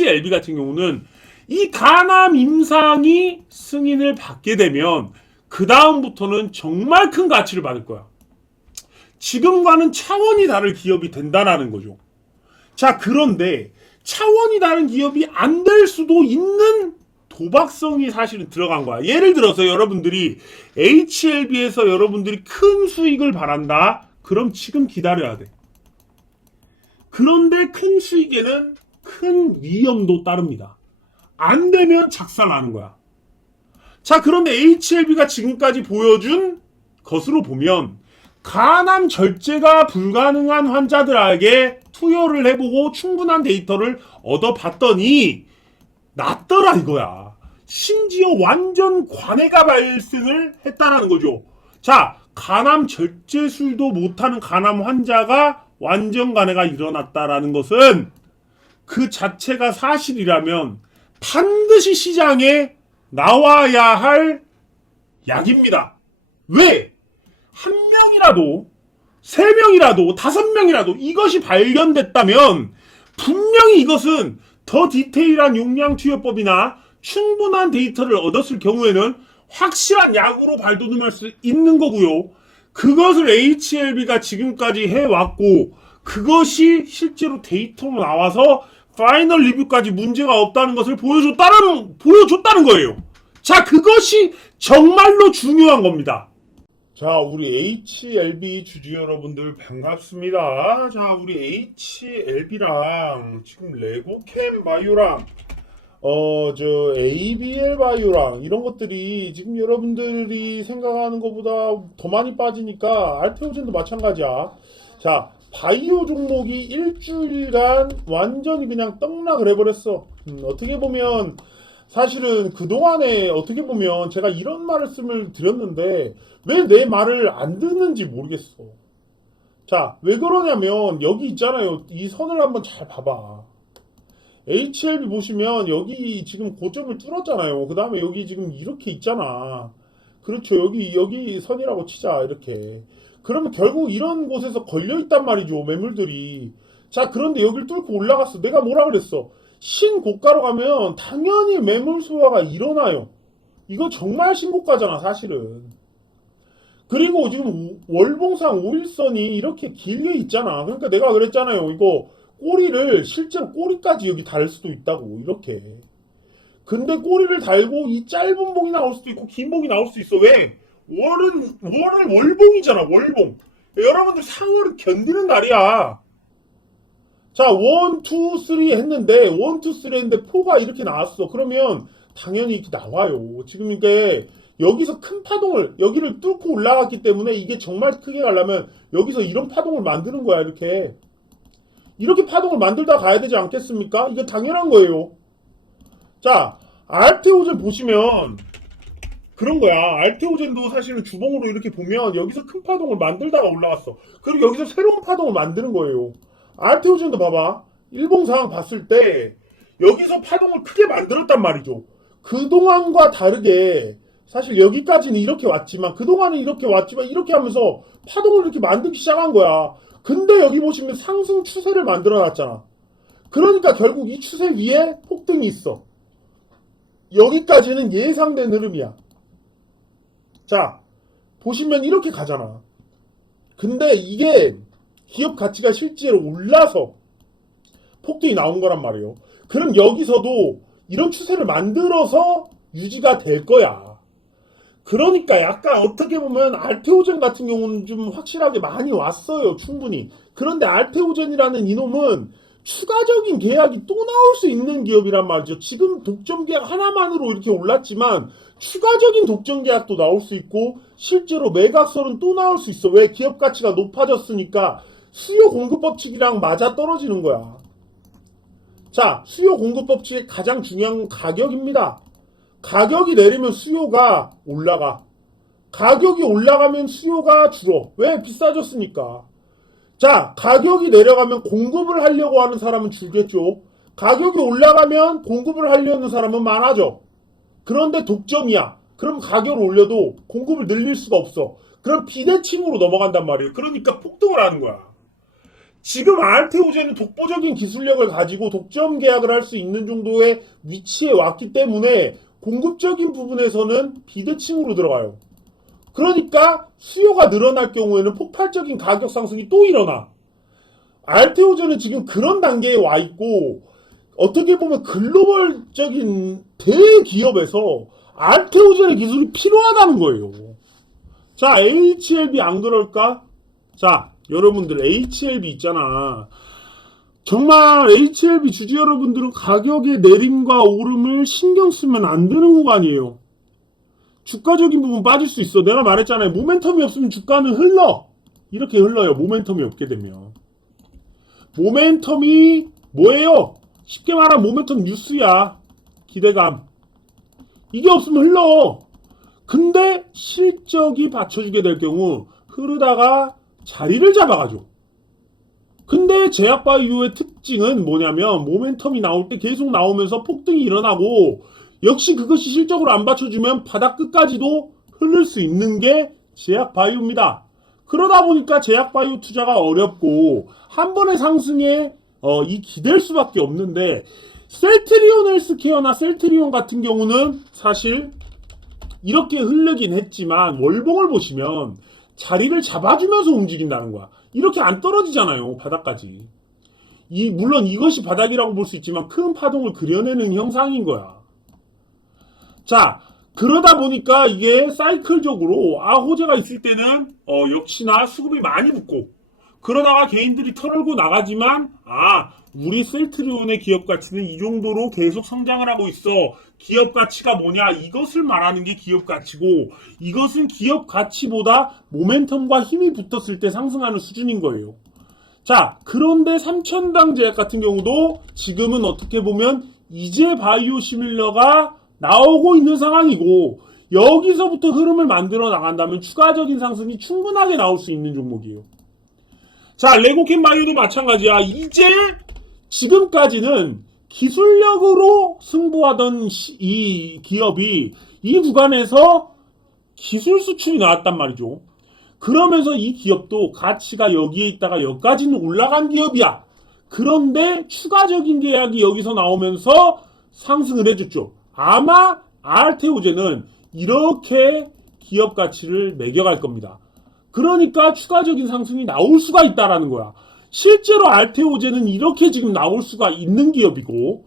HLB 같은 경우는 이 간암 임상이 승인을 받게 되면 그 다음부터는 정말 큰 가치를 받을 거야. 지금과는 차원이 다른 기업이 된다는 거죠. 자, 그런데 차원이 다른 기업이 안 될 수도 있는 도박성이 사실은 들어간 거야. 예를 들어서 여러분들이 HLB에서 여러분들이 큰 수익을 바란다. 그럼 지금 기다려야 돼. 그런데 큰 수익에는 큰 위험도 따릅니다. 안 되면 작살나는 거야. 자, 그런데 HLB가 지금까지 보여준 것으로 보면 간암 절제가 불가능한 환자들에게 투여를 해보고 충분한 데이터를 얻어봤더니 낫더라 이거야. 심지어 완전 관해가 발생을 했다라는 거죠. 자, 간암 절제술도 못하는 간암 환자가 완전 간해가 일어났다라는 것은 그 자체가 사실이라면 반드시 시장에 나와야 할 약입니다. 왜? 한 명이라도, 세 명이라도, 다섯 명이라도 이것이 발견됐다면 분명히 이것은 더 디테일한 용량 투여법이나 충분한 데이터를 얻었을 경우에는 확실한 약으로 발돋움할 수 있는 거고요. 그것을 HLB가 지금까지 해왔고 그것이 실제로 데이터로 나와서 파이널 리뷰까지 문제가 없다는 것을 보여줬다는 거예요. 자, 그것이 정말로 중요한 겁니다. 자, 우리 HLB 주주 여러분들 반갑습니다. 자, 우리 HLB랑 지금 레고캠 바이오랑 ABL 바이오랑 이런 것들이 지금 여러분들이 생각하는 것보다 더 많이 빠지니까 알테오젠도 마찬가지야. 자, 바이오 종목이 일주일간 완전히 그냥 떡락을 해버렸어. 어떻게 보면 사실은 그동안에 어떻게 보면 제가 이런 말씀을 드렸는데 왜 내 말을 안 듣는지 모르겠어. 자, 왜 그러냐면 여기 있잖아요. 이 선을 한번 잘 봐봐. HLB 보시면 여기 지금 고점을 뚫었잖아요. 그 다음에 여기 지금 이렇게 있잖아. 그렇죠. 여기 선이라고 치자. 이렇게. 그러면 결국 이런 곳에서 걸려있단 말이죠. 매물들이. 자, 그런데 여기를 뚫고 올라갔어. 내가 뭐라 그랬어? 신고가로 가면 당연히 매물 소화가 일어나요. 이거 정말 신고가잖아, 사실은. 그리고 지금 월봉상 5일선이 이렇게 길게 있잖아. 그러니까 내가 그랬잖아요. 이거 꼬리를 실제로 꼬리까지 여기 달 수도 있다고, 이렇게. 근데 꼬리를 달고 이 짧은 봉이 나올 수도 있고 긴 봉이 나올 수 있어. 왜? 월은 월봉이잖아, 월봉. 여러분들 4월은 견디는 날이야. 자, 1, 2, 3 했는데 1, 2, 3 했는데 4가 이렇게 나왔어. 그러면 당연히 이렇게 나와요. 지금 이게 여기서 큰 파동을 여기를 뚫고 올라갔기 때문에 이게 정말 크게 가려면 여기서 이런 파동을 만드는 거야. 이렇게 파동을 만들다 가야 되지 않겠습니까? 이게 당연한 거예요. 자, 알테오젠 보시면 그런 거야. 알테오젠도 사실은 주봉으로 이렇게 보면 여기서 큰 파동을 만들다가 올라갔어. 그리고 여기서 새로운 파동을 만드는 거예요. 알테오젠도 봐봐. 일봉상 봤을 때 여기서 파동을 크게 만들었단 말이죠. 그동안과 다르게 사실 여기까지는 이렇게 왔지만 그동안은 이렇게 왔지만 이렇게 하면서 파동을 이렇게 만들기 시작한 거야. 근데 여기 보시면 상승 추세를 만들어 놨잖아. 그러니까 결국 이 추세 위에 폭등이 있어. 여기까지는 예상된 흐름이야. 자, 보시면 이렇게 가잖아. 근데 이게 기업 가치가 실제로 올라서 폭등이 나온 거란 말이에요. 그럼 여기서도 이런 추세를 만들어서 유지가 될 거야. 그러니까 약간 어떻게 보면 알테오젠 같은 경우는 좀 확실하게 많이 왔어요. 충분히. 그런데 알테오젠이라는 이놈은 추가적인 계약이 또 나올 수 있는 기업이란 말이죠. 지금 독점 계약 하나만으로 이렇게 올랐지만 추가적인 독점 계약도 나올 수 있고 실제로 매각설은 또 나올 수 있어. 왜? 기업 가치가 높아졌으니까 수요 공급 법칙이랑 맞아 떨어지는 거야. 자, 수요 공급 법칙의 가장 중요한 건 가격입니다. 가격이 내리면 수요가 올라가. 가격이 올라가면 수요가 줄어. 왜? 비싸졌으니까. 자, 가격이 내려가면 공급을 하려고 하는 사람은 줄겠죠. 가격이 올라가면 공급을 하려는 사람은 많아져. 그런데 독점이야. 그럼 가격을 올려도 공급을 늘릴 수가 없어. 그럼 비대칭으로 넘어간단 말이에요. 그러니까 폭등을 하는 거야. 지금 알테오젠은 독보적인 기술력을 가지고 독점 계약을 할 수 있는 정도의 위치에 왔기 때문에 공급적인 부분에서는 비대칭으로 들어가요. 그러니까 수요가 늘어날 경우에는 폭발적인 가격 상승이 또 일어나. 알테오젠은 지금 그런 단계에 와 있고 어떻게 보면 글로벌적인 대기업에서 알테오젠의 기술이 필요하다는 거예요. 자, HLB 안 그럴까? 자, 여러분들 HLB 있잖아. 정말 HLB 주주 여러분들은 가격의 내림과 오름을 신경 쓰면 안 되는 구간이에요. 주가적인 부분 빠질 수 있어. 내가 말했잖아요. 모멘텀이 없으면 주가는 흘러. 이렇게 흘러요. 모멘텀이 없게 되면. 모멘텀이 뭐예요? 쉽게 말하면 모멘텀 뉴스야. 기대감. 이게 없으면 흘러. 근데 실적이 받쳐주게 될 경우 흐르다가 자리를 잡아가죠. 근데 제약바이오의 특징은 뭐냐면 모멘텀이 나올 때 계속 나오면서 폭등이 일어나고 역시 그것이 실적으로 안 받쳐주면 바닥 끝까지도 흐를 수 있는 게 제약바이오입니다. 그러다 보니까 제약바이오 투자가 어렵고 한 번의 상승에 이 기댈 수밖에 없는데 셀트리온 헬스케어나 셀트리온 같은 경우는 사실 이렇게 흐르긴 했지만 월봉을 보시면 자리를 잡아주면서 움직인다는 거야. 이렇게 안 떨어지잖아요. 바닥까지. 물론 이것이 바닥이라고 볼 수 있지만 큰 파동을 그려내는 형상인 거야. 자, 그러다 보니까 이게 사이클적으로 호재가 있을 때는 역시나 수급이 많이 붙고 그러다가 개인들이 털고 나가지만 우리 셀트리온의 기업 가치는 이 정도로 계속 성장을 하고 있어. 기업 가치가 뭐냐? 이것을 말하는 게 기업 가치고 이것은 기업 가치보다 모멘텀과 힘이 붙었을 때 상승하는 수준인 거예요. 자, 그런데 삼천당 제약 같은 경우도 지금은 어떻게 보면 이제 바이오 시밀러가 나오고 있는 상황이고 여기서부터 흐름을 만들어 나간다면 추가적인 상승이 충분하게 나올 수 있는 종목이에요. 자, 레고캠 바이오도 마찬가지야. 이제 지금까지는 기술력으로 승부하던 이 기업이 이 구간에서 기술 수출이 나왔단 말이죠. 그러면서 이 기업도 가치가 여기에 있다가 여기까지는 올라간 기업이야. 그런데 추가적인 계약이 여기서 나오면서 상승을 해줬죠. 아마 알테오젠은 이렇게 기업 가치를 매겨갈 겁니다. 그러니까 추가적인 상승이 나올 수가 있다라는 거야. 실제로 알테오젠은 이렇게 지금 나올 수가 있는 기업이고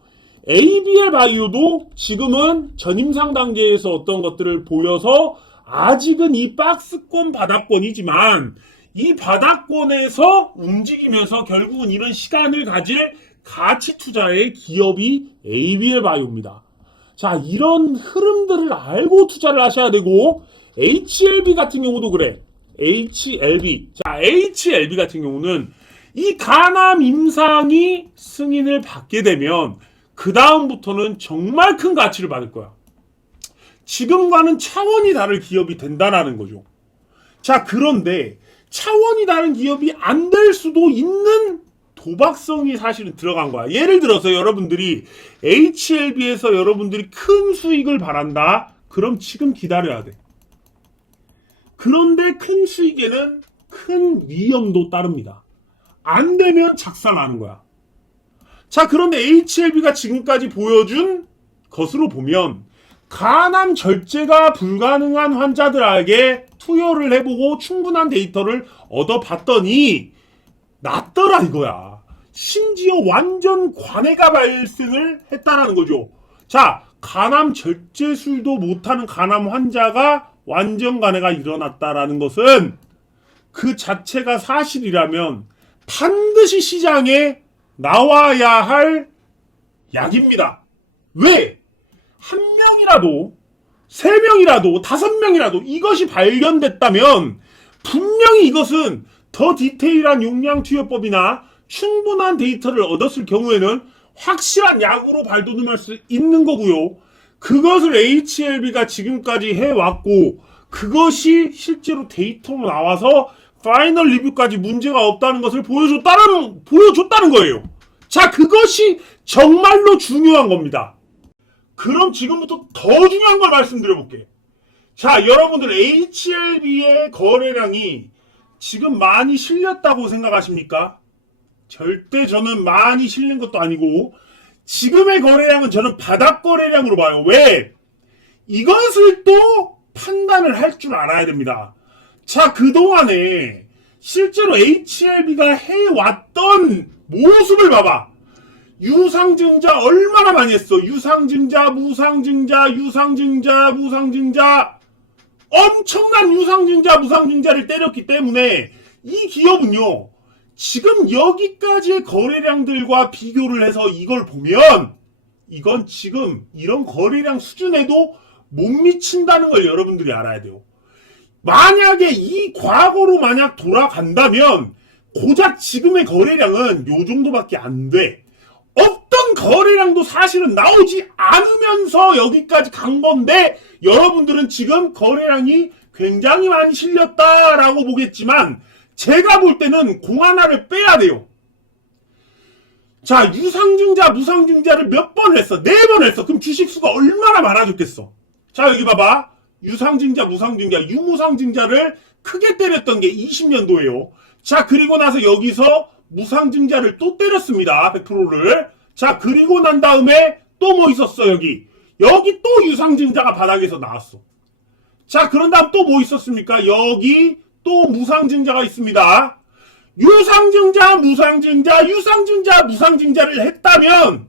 ABL 바이오도 지금은 전임상 단계에서 어떤 것들을 보여서 아직은 이 박스권 바닥권이지만 이 바닥권에서 움직이면서 결국은 이런 시간을 가질 가치 투자의 기업이 ABL 바이오입니다. 자, 이런 흐름들을 알고 투자를 하셔야 되고 HLB 같은 경우도 그래. HLB. 자, HLB 같은 경우는 이 간암 임상이 승인을 받게 되면 그 다음부터는 정말 큰 가치를 받을 거야. 지금과는 차원이 다른 기업이 된다는 거죠. 자, 그런데 차원이 다른 기업이 안 될 수도 있는 도박성이 사실은 들어간 거야. 예를 들어서 여러분들이 HLB에서 여러분들이 큰 수익을 바란다. 그럼 지금 기다려야 돼. 그런데 큰 수익에는 큰 위험도 따릅니다. 안 되면 작살나는 거야. 자, 그런데 HLB가 지금까지 보여준 것으로 보면 간암 절제가 불가능한 환자들에게 투여를 해보고 충분한 데이터를 얻어봤더니 낫더라 이거야. 심지어 완전 관해가 발생을 했다라는 거죠. 자, 간암 절제술도 못하는 간암 환자가 완전 간해가 일어났다라는 것은 그 자체가 사실이라면 반드시 시장에 나와야 할 약입니다. 왜? 한 명이라도, 세 명이라도, 다섯 명이라도 이것이 발견됐다면 분명히 이것은 더 디테일한 용량 투여법이나 충분한 데이터를 얻었을 경우에는 확실한 약으로 발돋움할 수 있는 거고요. 그것을 HLB가 지금까지 해왔고 그것이 실제로 데이터로 나와서 파이널 리뷰까지 문제가 없다는 것을 보여줬다는 거예요. 자, 그것이 정말로 중요한 겁니다. 그럼 지금부터 더 중요한 걸 말씀드려볼게. 자, 여러분들 HLB의 거래량이 지금 많이 실렸다고 생각하십니까? 절대 저는 많이 실린 것도 아니고 지금의 거래량은 저는 바닥 거래량으로 봐요. 왜? 이것을 또 판단을 할 줄 알아야 됩니다. 자, 그동안에 실제로 HLB가 해왔던 모습을 봐봐. 유상증자 얼마나 많이 했어. 유상증자, 무상증자, 유상증자, 무상증자. 엄청난 유상증자, 무상증자를 때렸기 때문에 이 기업은요. 지금 여기까지의 거래량들과 비교를 해서 이걸 보면 이건 지금 이런 거래량 수준에도 못 미친다는 걸 여러분들이 알아야 돼요. 만약에 이 과거로 만약 돌아간다면 고작 지금의 거래량은 요 정도밖에 안 돼. 어떤 거래량도 사실은 나오지 않으면서 여기까지 간 건데 여러분들은 지금 거래량이 굉장히 많이 실렸다라고 보겠지만 제가 볼 때는 공 하나를 빼야 돼요. 자, 유상증자, 무상증자를 몇 번 했어? 4번 했어. 그럼 주식수가 얼마나 많아졌겠어? 자, 여기 봐봐. 유상증자, 무상증자, 유무상증자를 크게 때렸던 게 20년도예요. 자, 그리고 나서 여기서 무상증자를 또 때렸습니다. 100%를. 자, 그리고 난 다음에 또 뭐 있었어, 여기. 여기 또 유상증자가 바닥에서 나왔어. 자, 그런 다음 또 뭐 있었습니까? 여기 또 무상증자가 있습니다. 유상증자, 무상증자, 유상증자, 무상증자를 했다면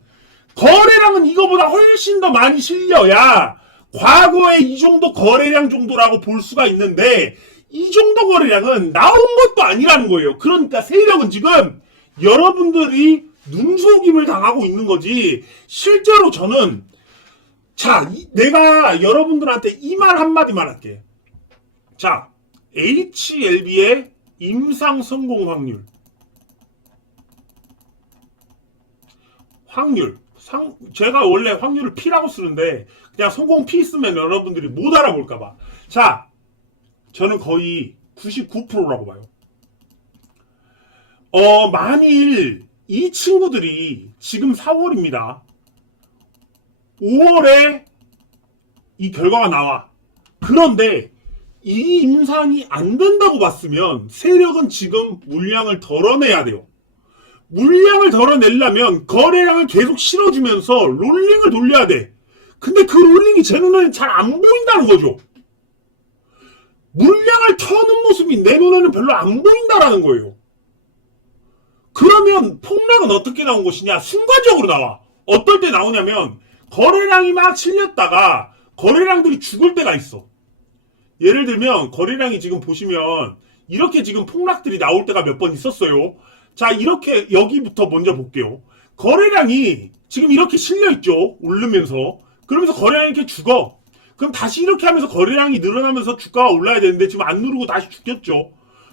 거래량은 이거보다 훨씬 더 많이 실려야 과거에 이 정도 거래량 정도라고 볼 수가 있는데 이 정도 거래량은 나온 것도 아니라는 거예요. 그러니까 세력은 지금 여러분들이 눈속임을 당하고 있는 거지 실제로 저는 자, 내가 여러분들한테 이 말 한마디만 할게. 자, HLB의 임상 성공 확률. 제가 원래 확률을 P라고 쓰는데 그냥 성공 P 쓰면 여러분들이 못 알아볼까봐. 자, 저는 거의 99%라고 봐요. 만일 이 친구들이 지금 4월입니다. 5월에 이 결과가 나와. 그런데 이 임상이 안 된다고 봤으면 세력은 지금 물량을 덜어내야 돼요. 물량을 덜어내려면 거래량을 계속 실어주면서 롤링을 돌려야 돼. 근데 그 롤링이 제 눈에는 잘 안 보인다는 거죠. 물량을 터는 모습이 내 눈에는 별로 안 보인다라는 거예요. 그러면 폭락은 어떻게 나온 것이냐? 순간적으로 나와. 어떨 때 나오냐면 거래량이 막 실렸다가 거래량들이 죽을 때가 있어. 예를 들면 거래량이 지금 보시면 이렇게 지금 폭락들이 나올 때가 몇 번 있었어요. 자, 이렇게 여기부터 먼저 볼게요. 거래량이 지금 이렇게 실려있죠. 오르면서. 그러면서 거래량이 이렇게 죽어. 그럼 다시 이렇게 하면서 거래량이 늘어나면서 주가가 올라야 되는데 지금 안 누르고 다시 죽였죠.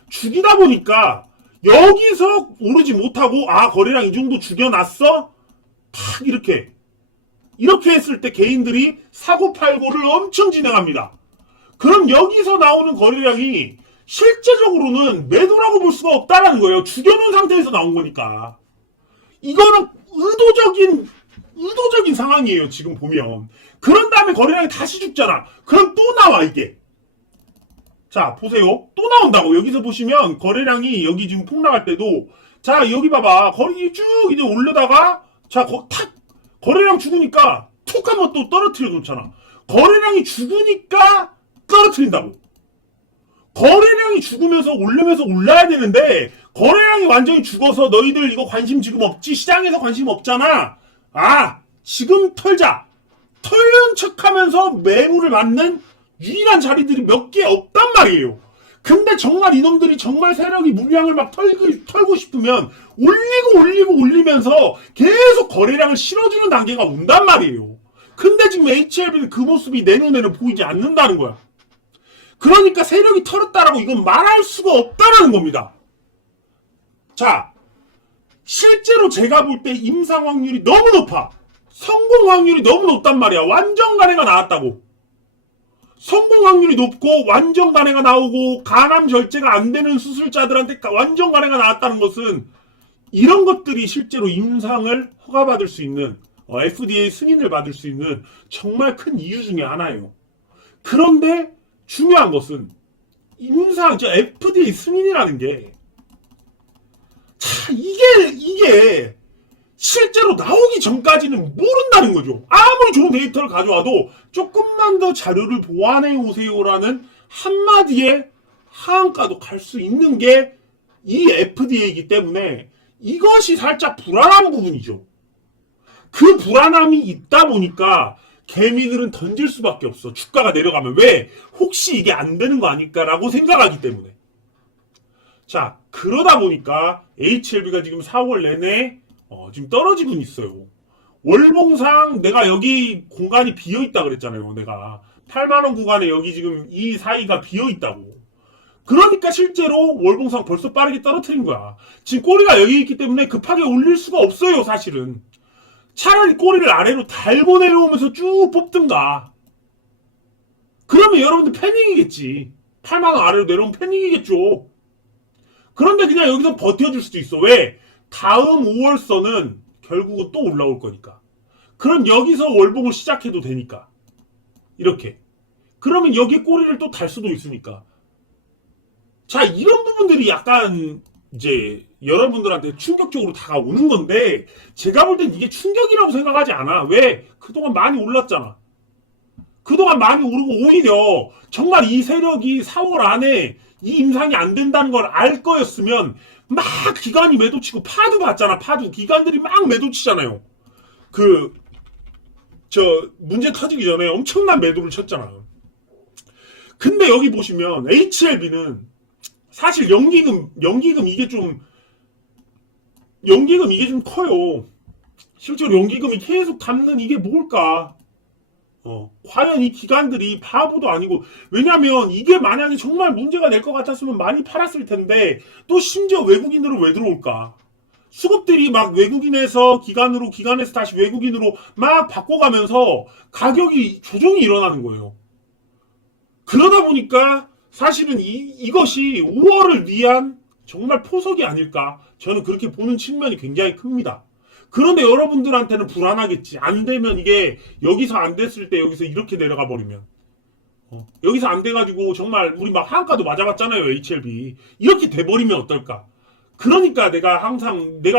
죽이다 보니까 여기서 오르지 못하고 거래량 이 정도 죽여놨어? 탁 이렇게 했을 때 개인들이 사고팔고를 엄청 진행합니다. 그럼 여기서 나오는 거래량이 실제적으로는 매도라고 볼 수가 없다는 거예요. 죽여놓은 상태에서 나온 거니까. 이거는 의도적인 상황이에요. 지금 보면. 그런 다음에 거래량이 다시 죽잖아. 그럼 또 나와 이게. 자, 보세요. 또 나온다고. 여기서 보시면 거래량이 여기 지금 폭락할 때도 자, 여기 봐봐. 거래량이 쭉 이제 올려다가 자, 탁 거래량 죽으니까 툭 한번 또 떨어뜨려 놓잖아. 거래량이 죽으니까 떨어뜨린다고. 거래량이 죽으면서 오르면서 올라야 되는데 거래량이 완전히 죽어서 너희들 이거 관심 지금 없지? 시장에서 관심 없잖아. 지금 털자. 털는 척하면서 매물을 맞는 유일한 자리들이 몇 개 없단 말이에요. 근데 정말 이놈들이 정말 세력이 물량을 막 털고 싶으면 올리면서 계속 거래량을 실어주는 단계가 온단 말이에요. 근데 지금 HLB는 그 모습이 내 눈에는 보이지 않는다는 거야. 그러니까 세력이 털었다라고 이건 말할 수가 없다라는 겁니다. 자, 실제로 제가 볼 때 임상 확률이 너무 높아. 성공 확률이 너무 높단 말이야. 완전 간해가 나왔다고. 성공 확률이 높고 완전 간해가 나오고 간암 절제가 안 되는 수술자들한테 완전 간해가 나왔다는 것은 이런 것들이 실제로 임상을 허가받을 수 있는 FDA 승인을 받을 수 있는 정말 큰 이유 중에 하나예요. 그런데 중요한 것은 임상, FDA 승인이라는 게 자, 이게 실제로 나오기 전까지는 모른다는 거죠. 아무리 좋은 데이터를 가져와도 조금만 더 자료를 보완해 오세요라는 한마디에 하한가도 갈 수 있는 게 이 FDA이기 때문에 이것이 살짝 불안한 부분이죠. 그 불안함이 있다 보니까 개미들은 던질 수밖에 없어. 주가가 내려가면. 왜? 혹시 이게 안 되는 거 아닐까라고 생각하기 때문에. 자, 그러다 보니까 HLB가 지금 4월 내내 지금 떨어지고 있어요. 월봉상 내가 여기 공간이 비어있다 그랬잖아요. 내가 8만원 구간에 여기 지금 이 사이가 비어있다고. 그러니까 실제로 월봉상 벌써 빠르게 떨어뜨린 거야. 지금 꼬리가 여기 있기 때문에 급하게 올릴 수가 없어요. 사실은. 차라리 꼬리를 아래로 달고 내려오면서 쭉 뽑든가. 그러면 여러분들 패닉이겠지. 8만원 아래로 내려오면 패닉이겠죠. 그런데 그냥 여기서 버텨줄 수도 있어. 왜? 다음 5월선은 결국은 또 올라올 거니까. 그럼 여기서 월봉을 시작해도 되니까. 이렇게. 그러면 여기 꼬리를 또 달 수도 있으니까. 자, 이런 부분들이 약간 이제 여러분들한테 충격적으로 다가오는 건데 제가 볼 땐 이게 충격이라고 생각하지 않아. 왜? 그동안 많이 올랐잖아. 그동안 많이 오르고 오히려 정말 이 세력이 4월 안에 이 임상이 안 된다는 걸 알 거였으면 막 기관이 매도치고 파도 봤잖아. 파도. 기관들이 막 매도치잖아요. 문제 터지기 전에 엄청난 매도를 쳤잖아. 근데 여기 보시면 HLB는 사실 연기금 이게 좀 커요. 실제로 연기금이 계속 담는 이게 뭘까? 과연 이 기관들이 바보도 아니고, 왜냐면 이게 만약에 정말 문제가 될 것 같았으면 많이 팔았을 텐데, 또 심지어 외국인으로 왜 들어올까? 수급들이 막 외국인에서 기관으로, 기관에서 다시 외국인으로 막 바꿔가면서 가격이 조정이 일어나는 거예요. 그러다 보니까 사실은 이것이 5월을 위한 정말 포석이 아닐까? 저는 그렇게 보는 측면이 굉장히 큽니다. 그런데 여러분들한테는 불안하겠지. 안 되면 이게 여기서 안 됐을 때 여기서 이렇게 내려가 버리면 여기서 안 돼가지고 정말 우리 막 하한가도 맞아봤잖아요. HLB 이렇게 돼버리면 어떨까? 그러니까 내가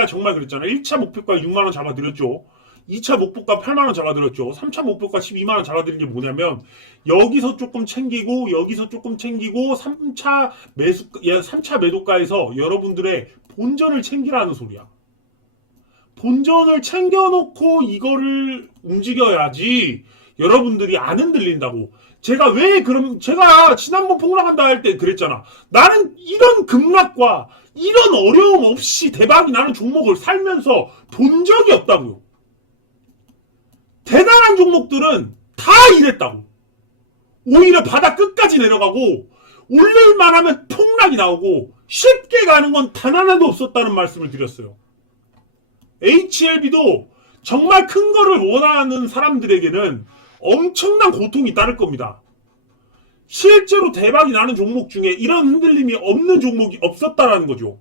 정말 그랬잖아. 1차 목표가 6만원 잡아드렸죠. 2차 목표가 8만원 잡아드렸죠. 3차 목표가 12만원 잡아드린 게 뭐냐면 여기서 조금 챙기고 여기서 조금 챙기고 3차 매도가에서 여러분들의 본전을 챙기라는 소리야. 본전을 챙겨놓고 이거를 움직여야지 여러분들이 안 흔들린다고. 제가 지난번 폭락한다 할 때 그랬잖아. 나는 이런 급락과 이런 어려움 없이 대박이 나는 종목을 살면서 본 적이 없다고요. 대단한 종목들은 다 이랬다고. 오히려 바닥 끝까지 내려가고 올릴만 하면 폭락이 나오고 쉽게 가는 건 단 하나도 없었다는 말씀을 드렸어요. HLB도 정말 큰 거를 원하는 사람들에게는 엄청난 고통이 따를 겁니다. 실제로 대박이 나는 종목 중에 이런 흔들림이 없는 종목이 없었다라는 거죠.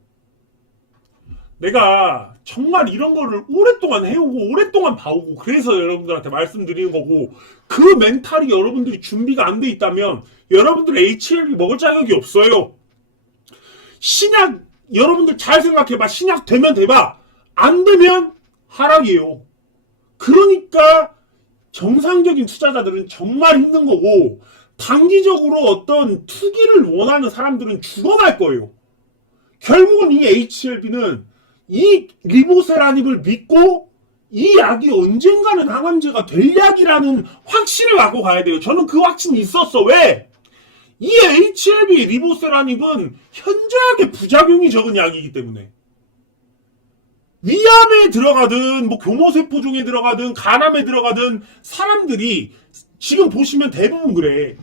내가 정말 이런 거를 오랫동안 해오고 오랫동안 봐오고 그래서 여러분들한테 말씀드리는 거고, 그 멘탈이 여러분들이 준비가 안 돼 있다면 여러분들 HLB 먹을 자격이 없어요. 신약 여러분들 잘 생각해봐. 신약 되면 돼봐. 안 되면 하락이에요. 그러니까 정상적인 투자자들은 정말 힘든 거고, 단기적으로 어떤 투기를 원하는 사람들은 죽어날 거예요. 결국은 이 HLB는 이 리보세라닙을 믿고 이 약이 언젠가는 항암제가 될 약이라는 확신을 갖고 가야 돼요. 저는 그 확신이 있었어. 왜? 이 HLB 리보세라닙은 현저하게 부작용이 적은 약이기 때문에. 위암에 들어가든 교모세포종에 들어가든 간암에 들어가든 사람들이 지금 보시면 대부분 그래.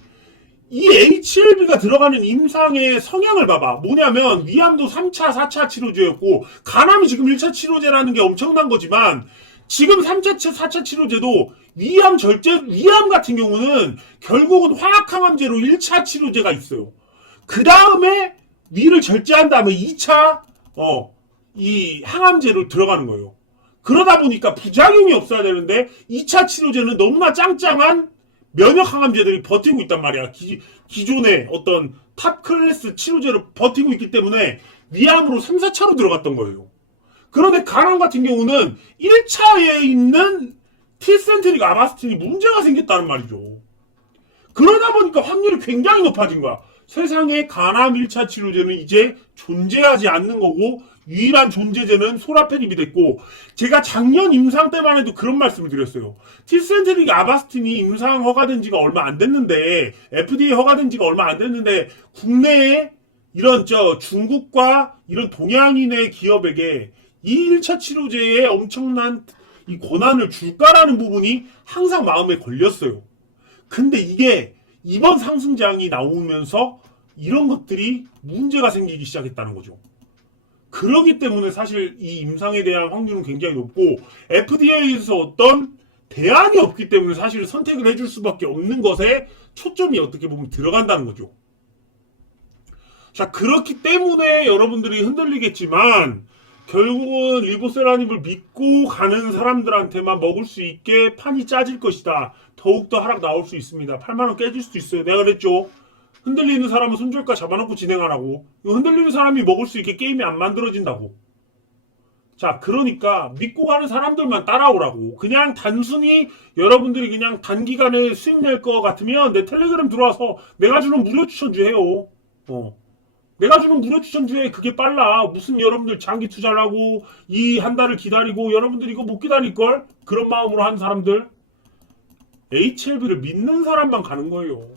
이 HLB가 들어가는 임상의 성향을 봐봐. 뭐냐면 위암도 3차, 4차 치료제였고 간암이 지금 1차 치료제라는 게 엄청난 거지만 지금 3차, 4차 치료제도 위암 같은 경우는 결국은 화학항암제로 1차 치료제가 있어요. 그 다음에 위를 절제한 다음에 2차 이 항암제로 들어가는 거예요. 그러다 보니까 부작용이 없어야 되는데 2차 치료제는 너무나 짱짱한 면역 항암제들이 버티고 있단 말이야. 기존의 어떤 탑 클래스 치료제를 버티고 있기 때문에 위암으로 3, 4차로 들어갔던 거예요. 그런데 가람 같은 경우는 1차에 있는 티센트릭 아바스틴이 문제가 생겼다는 말이죠. 그러다 보니까 확률이 굉장히 높아진 거야. 세상에 간암 1차 치료제는 이제 존재하지 않는 거고 유일한 존재제는 소라페닙이 됐고, 제가 작년 임상 때만 해도 그런 말씀을 드렸어요. 티센트릭 아바스틴이 임상 허가된 지가 얼마 안 됐는데, FDA 허가된 지가 얼마 안 됐는데 국내에 이런 중국과 이런 동양인의 기업에게 이 1차 치료제에 엄청난 이 권한을 줄까라는 부분이 항상 마음에 걸렸어요. 근데 이게 이번 상승장이 나오면서 이런 것들이 문제가 생기기 시작했다는 거죠. 그러기 때문에 사실 이 임상에 대한 확률은 굉장히 높고, FDA에서 어떤 대안이 없기 때문에 사실 선택을 해줄 수밖에 없는 것에 초점이 어떻게 보면 들어간다는 거죠. 자, 그렇기 때문에 여러분들이 흔들리겠지만 결국은 리보세라닙을 믿고 가는 사람들한테만 먹을 수 있게 판이 짜질 것이다. 더욱더 하락 나올 수 있습니다. 8만원 깨질 수도 있어요. 내가 그랬죠. 흔들리는 사람은 손절가 잡아놓고 진행하라고. 흔들리는 사람이 먹을 수 있게 게임이 안 만들어진다고. 자, 그러니까 믿고 가는 사람들만 따라오라고. 그냥 단순히 여러분들이 그냥 단기간에 수익 낼 것 같으면 내 텔레그램 들어와서 내가 주는 무료 추천주 해요. 내가 주는 무료 추천주에 그게 빨라. 무슨 여러분들 장기 투자를 하고 이 한 달을 기다리고, 여러분들 이거 못 기다릴걸? 그런 마음으로 하는 사람들, HLB를 믿는 사람만 가는 거예요.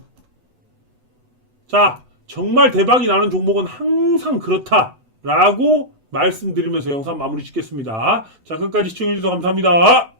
자, 정말 대박이 나는 종목은 항상 그렇다라고 말씀드리면서 영상 마무리 짓겠습니다. 자, 끝까지 시청해주셔서 감사합니다.